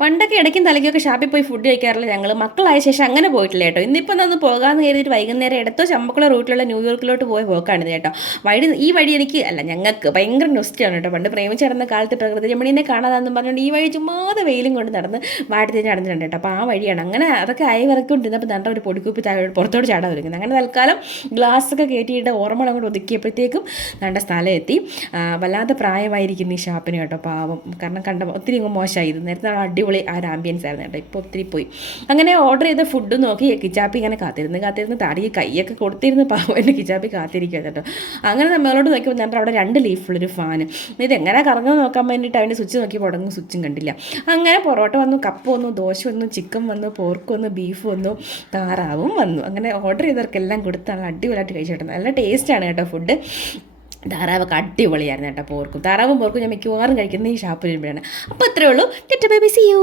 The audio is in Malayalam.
പണ്ടൊക്കെ ഇടയ്ക്കും തലയ്ക്കൊക്കെ ഷാപ്പിൽ പോയി ഫുഡ് കഴിക്കാറില്ല ഞങ്ങൾ. മക്കളായ ശേഷം അങ്ങനെ പോയിട്ടില്ല കേട്ടോ. ഇന്നിപ്പോൾ ഒന്ന് പോകാമെന്ന് കരുതിയിട്ട് വൈകുന്നേരം ഇടത്തോ ചമ്പക്കുള റൂട്ടിലുള്ള ന്യൂയോർക്കിലോട്ട് പോയ പോക്കാണിത് കേട്ടോ. ഈ വഴി എനിക്ക് അല്ല, ഞങ്ങൾക്ക് ഭയങ്കര നൊസ്റ്റാണ് കേട്ടോ. പണ്ട് പ്രേമിച്ച് നടന്ന കാലത്ത് പ്രകൃതി രമണീനെ കാണാതാണെന്ന് പറഞ്ഞുകൊണ്ട് ഈ വഴി ചുമ്മാതെ വെയിലും കൊണ്ട് നടന്ന് വാടി നടന്നിട്ടുണ്ട് കേട്ടോ. അപ്പോൾ ആ വഴിയാണ്. അങ്ങനെ അതൊക്കെ ആയി വരക്കൊണ്ടിരുന്നപ്പോൾ നല്ല ഒരു പൊടിക്കുപ്പി താഴെ പുറത്തോട്ട് ചാടാൻ ഒരുങ്ങുന്നത്. അങ്ങനെ തൽക്കാലം ഗ്ലാസ്സൊക്കെ കയറ്റിയിട്ട് ഓർമ്മകൾ അങ്ങോട്ട് ഒതുക്കിയപ്പോഴത്തേക്കും നല്ല സ്ഥലം എത്തി. വല്ലാതെ പ്രായമായിരിക്കുന്നു ഈ ഷാപ്പിന് കേട്ടോ, പാവം. കാരണം ഒത്തിരി മോശമായിരുന്നു. നേരത്തെ അടിപൊളി ആ ഒരു ആംബിയൻസ് ആയിരുന്നു കേട്ടോ. ഇപ്പോൾ ഒത്തിരി പോയി. അങ്ങനെ ഓർഡർ ചെയ്ത ഫുഡ് നോക്കി കിച്ചാപ്പി ഇങ്ങനെ കാത്തിരുന്ന് താടി കൈയൊക്കെ കൊടുത്തിരുന്ന് പാവം എൻ്റെ കിച്ചാപ്പി കാത്തിരിക്കുക കേട്ടോ. അങ്ങനെ നമ്മളോട് നോക്കിയപ്പോൾ ഞാൻ അവിടെ 2 ലീഫുള്ളൊരു ഫാന്. ഇതെങ്ങനെ കറങ്ങുന്നത് നോക്കാൻ വേണ്ടിയിട്ട് അവൻ്റെ സ്വിച്ച് നോക്കി തുടങ്ങും, സ്വിച്ചും കണ്ടില്ല. അങ്ങനെ പൊറോട്ട വന്നു, കപ്പ് വന്നു, ദോശ വന്നു, ചിക്കൻ വന്നു, പോർക്ക് വന്നു, ബീഫ് വന്നു, താറാവും വന്നു. അങ്ങനെ ഓർഡർ ചെയ്തവർക്കെല്ലാം കൊടുത്ത് നല്ല അടിപൊളിയായിട്ട് കഴിച്ചിട്ട് നല്ല ടേസ്റ്റാണ് കേട്ടോ ഫുഡ്. താറാവൊക്കെ അടിപൊളിയായിരുന്നു കേട്ടോ. താറാവും പോർക്കും ഞാൻ മിക്കവാറും കഴിക്കുന്നത് ഈ ഷാപ്പിൽ വരുമ്പോഴാണ്. അപ്പോൾ അത്രേ ഉള്ളൂ. Tata bye bye, see U.